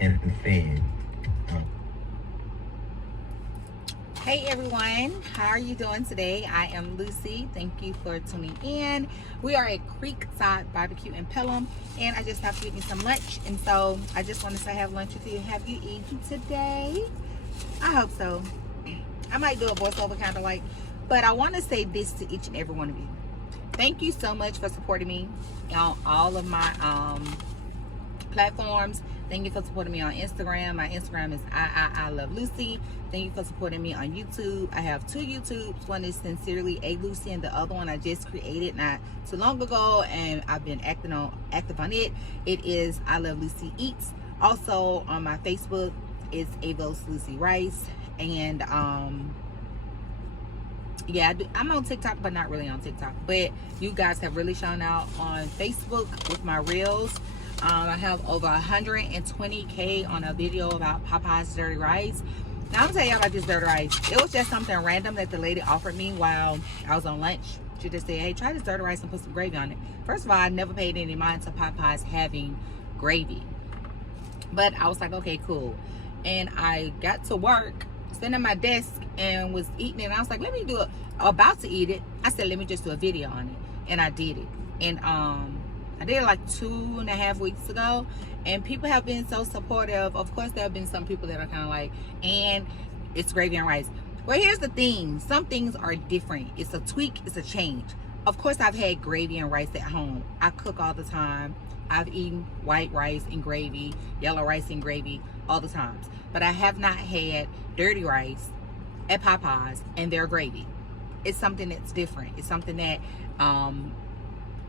and fed. Hey everyone, how are you doing today? I am Lucy. Thank you for tuning in. We are at Creekside BBQ in Pelham, and I just have to get me some lunch. And so I just wanted to have lunch with you. Have you eaten today? I hope so. I might do a voiceover kind of like, but I want to say this to each and every one of you. Thank you so much for supporting me on all of my platforms. Thank you for supporting me on Instagram. My Instagram is I love Lucy. Thank you for supporting me on YouTube. I have two YouTubes. One is Sincerely A Lucy, and the other one I just created not too long ago, and I've been active on it. It is I Love Lucy Eats. Also on my Facebook is Avos Lucy Rice, and yeah, I'm on TikTok, but not really on TikTok. But you guys have really shown out on Facebook with my reels. I have over 120K on a video about Popeye's dirty rice. Now I'm gonna tell y'all about this dirty rice. It was just something random that the lady offered me while I was on lunch. She just said, hey, try this dirty rice and put some gravy on it. First of all, I never paid any mind to Popeye's having gravy. But I was like, okay, cool. And I got to work, sitting at my desk and was eating it. And I was like, let me do it. About to eat it. I said, let me just do a video on it. And I did it. And I did it like 2.5 weeks ago, and people have been so supportive. Of course, there have been some people that are kind of like, and it's gravy and rice. Well, here's the thing. Some things are different. It's a tweak. It's a change. Of course, I've had gravy and rice at home. I cook all the time. I've eaten white rice and gravy, yellow rice and gravy all the times. But I have not had dirty rice at Popeyes and their gravy. It's something that's different. It's something that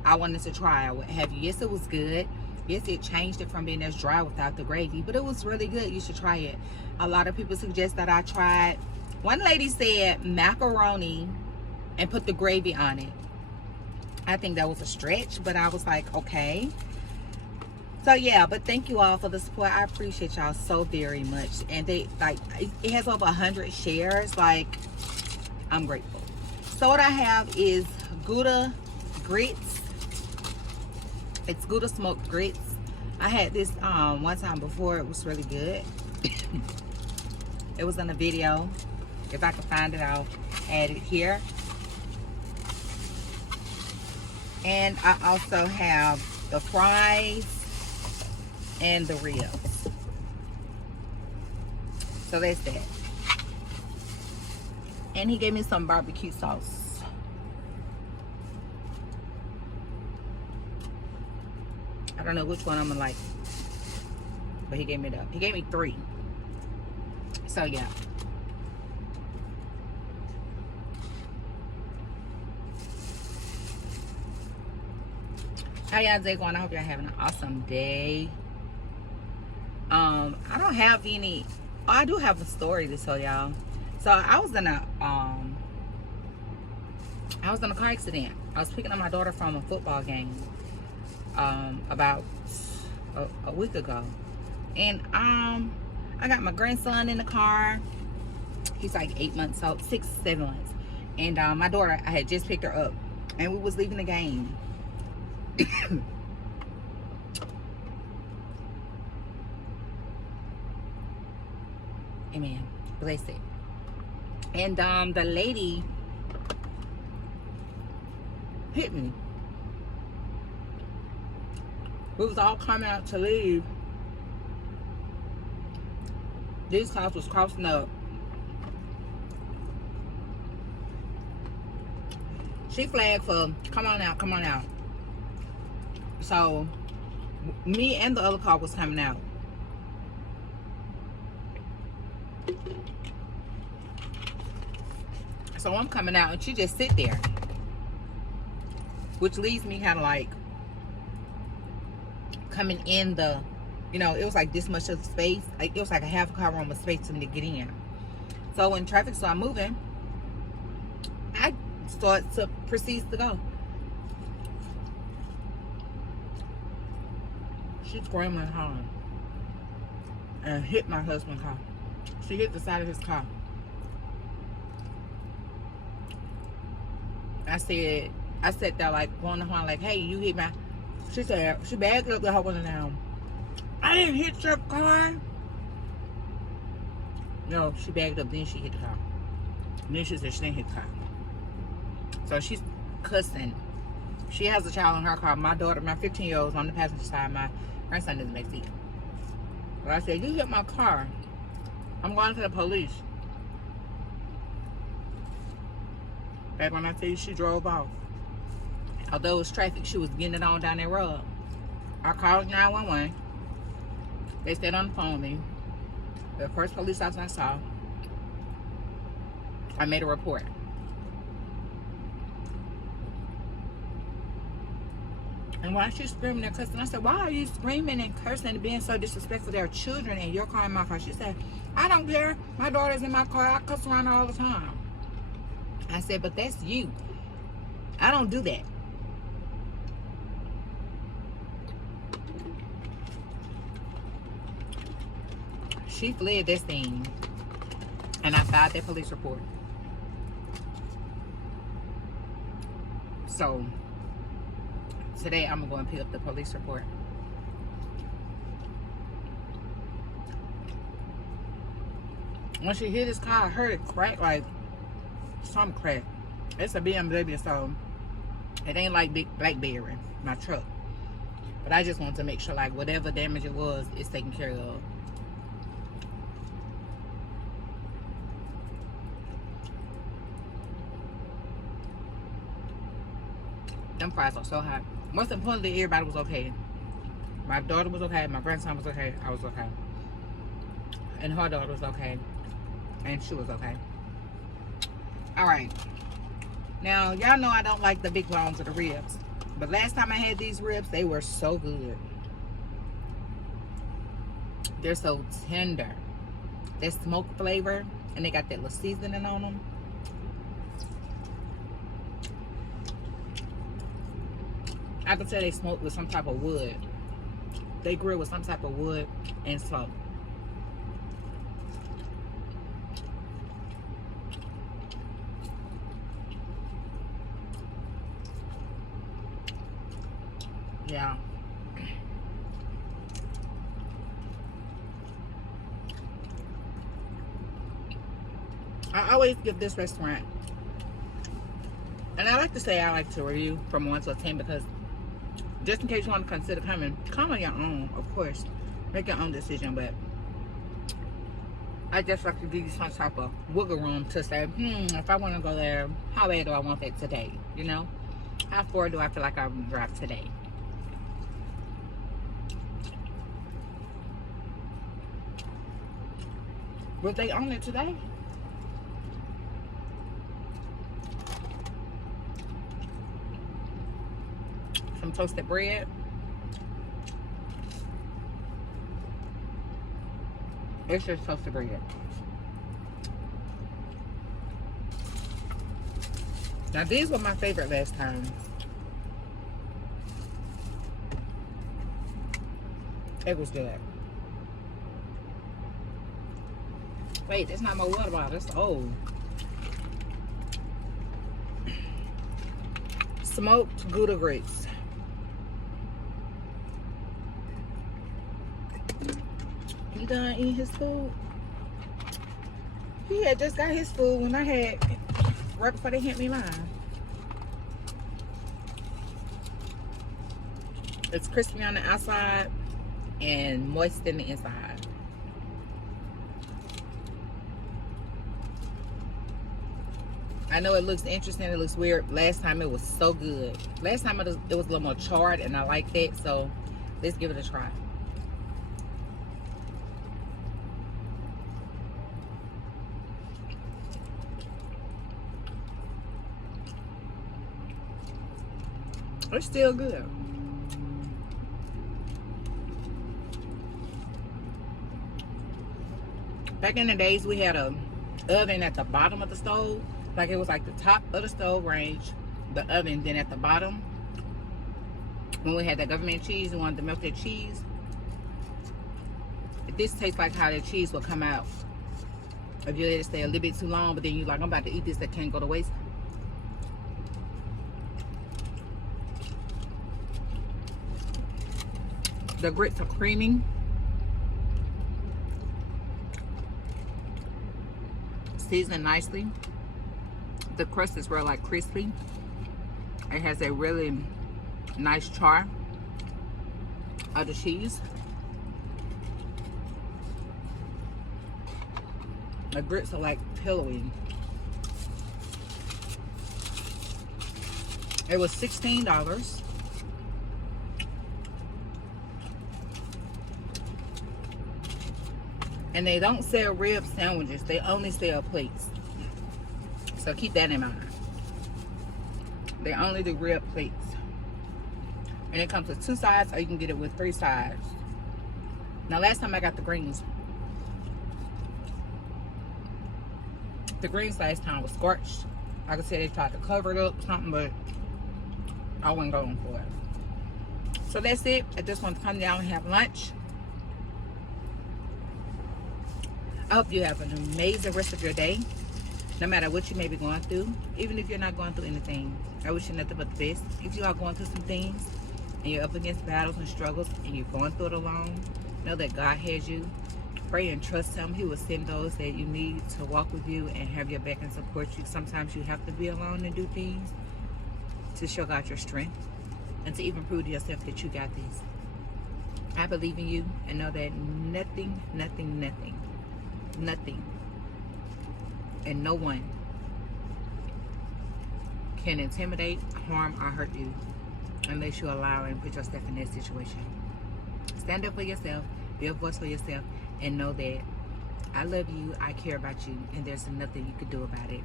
I wanted to try. What have you? Yes, it was good. Yes, it changed it from being as dry without the gravy, but it was really good. You should try it. A lot of people suggest that I tried. One lady said macaroni and put the gravy on it. I think that was a stretch, but I was like, okay. So yeah, but thank you all for the support. I appreciate y'all so very much. And they like, it has over 100 shares. Like, I'm grateful. So what I have is Gouda grits. It's Gouda smoked grits. I had this one time before. It was really good. It was in a video. If I can find it, I'll add it here. And I also have the fries and the ribs. So that's that. And he gave me some barbecue sauce. I don't know which one I'm gonna like, but he gave me that. He gave me 3. So yeah. How y'all day going? I hope y'all having an awesome day. I don't have any. Oh, I do have a story to tell y'all. So I was in a car accident. I was picking up my daughter from a football game about a week ago, and I got my grandson in the car. He's like 8 months old, 6, 7 months, and my daughter, I had just picked her up, and we was leaving the game. Amen. Bless it. And the lady hit me. We was all coming out to leave. These cars was crossing up. She flagged for, come on out, come on out. So, me and the other car was coming out. So I'm coming out and she just sit there. Which leaves me kind of like coming in the, you know, it was like this much of space. Like, it was like a half a car room of space for me to get in. So when traffic started moving, I started to proceed to go. She screaming hard and hit my husband's car. She hit the side of his car. I sat there like blowing the horn like, hey, you hit my. She said, she backed up the whole window down. I didn't hit your car. No, she backed up, then she hit the car. And then she said she didn't hit the car. So she's cussing. She has a child in her car. My daughter, my 15-year-old, is on the passenger side. My grandson is in the back seat. But I said, you hit my car. I'm going to the police. Back when I tell you she drove off. Although it was traffic, she was getting it on down that road. I called 911. They stayed on the phone with me. The first police officer I saw, I made a report. And while she's screaming and cussing, I said, why are you screaming and cursing and being so disrespectful? There are children in your car and my car. She said, I don't care. My daughter's in my car. I cuss around her all the time. I said, but that's you. I don't do that. She fled this thing. And I filed that police report. So today I'm gonna go and pick up the police report. When she hit this car, I heard it crack, like some crack. It's a BMW, so it ain't like big Blackberry, my truck. But I just wanted to make sure like whatever damage it was, it's taken care of. Them fries are so hot. Most importantly, everybody was okay. My daughter was okay. My grandson was okay. I was okay. And her daughter was okay. And she was okay. Alright. Now, y'all know I don't like the big bones of the ribs. But last time I had these ribs, they were so good. They're so tender. That smoke flavor. And they got that little seasoning on them. I can tell they smoked with some type of wood. They grill with some type of wood and smoke. Yeah. I always give this restaurant, and I like to say I like to review from 1 to 10 because just in case you want to consider coming, come on your own, of course. Make your own decision, but I just like to give you some type of wiggle room to say, if I want to go there, how bad do I want that today? You know? How far do I feel like I would drive today? Was they on it today? Some toasted bread. It's just toasted bread. Now these were my favorite last time. It was good. Wait, that's not my water bottle. That's old. Smoked Gouda grits. He done eating his food? He had just got his food when I had, right before they hit me live. It's crispy on the outside and moist in the inside. I know it looks interesting, it looks weird. Last time it was so good. Last time it was a little more charred and I like that, so let's give it a try. It's still good. Back in the days, we had a oven at the bottom of the stove. Like it was like the top of the stove range, the oven, then at the bottom. When we had that government cheese and wanted to melt that cheese. This tastes like how the cheese will come out. If you let it stay a little bit too long, but then you're like, I'm about to eat this, that can't go to waste. The grits are creamy. seasoned nicely. The crust is real like crispy. It has a really nice char of the cheese. The grits are like pillowy. It was $16. And they don't sell rib sandwiches. They only sell plates. So keep that in mind. They only do rib plates. And it comes with 2 sides, or you can get it with 3 sides. Now, last time I got the greens last time was scorched. Like I said, they tried to cover it up or something, but I wasn't going for it. So that's it. I just want to come down and have lunch. I hope you have an amazing rest of your day, no matter what you may be going through. Even if you're not going through anything, I wish you nothing but the best. If you are going through some things and you're up against battles and struggles and you're going through it alone, know that God has you. Pray and trust Him. He will send those that you need to walk with you and have your back and support you. Sometimes you have to be alone and do things to show God your strength and to even prove to yourself that you got this. I believe in you and know that nothing and no one can intimidate, harm, or hurt you unless you allow and put yourself in that situation. Stand up for yourself, be a voice for yourself, and know that I love you, I care about you, and there's nothing you can do about it.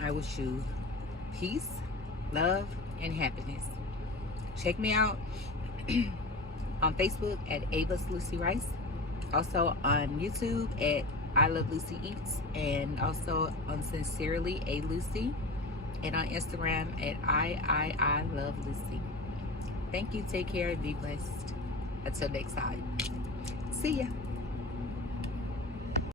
I wish you peace, love, and happiness. Check me out on Facebook at Ava's Lucy Rice. Also on YouTube at I Love Lucy Eats, and also on Sincerely A Lucy, and on Instagram at I Love Lucy. Thank you, take care, and be blessed. Until next time. See ya.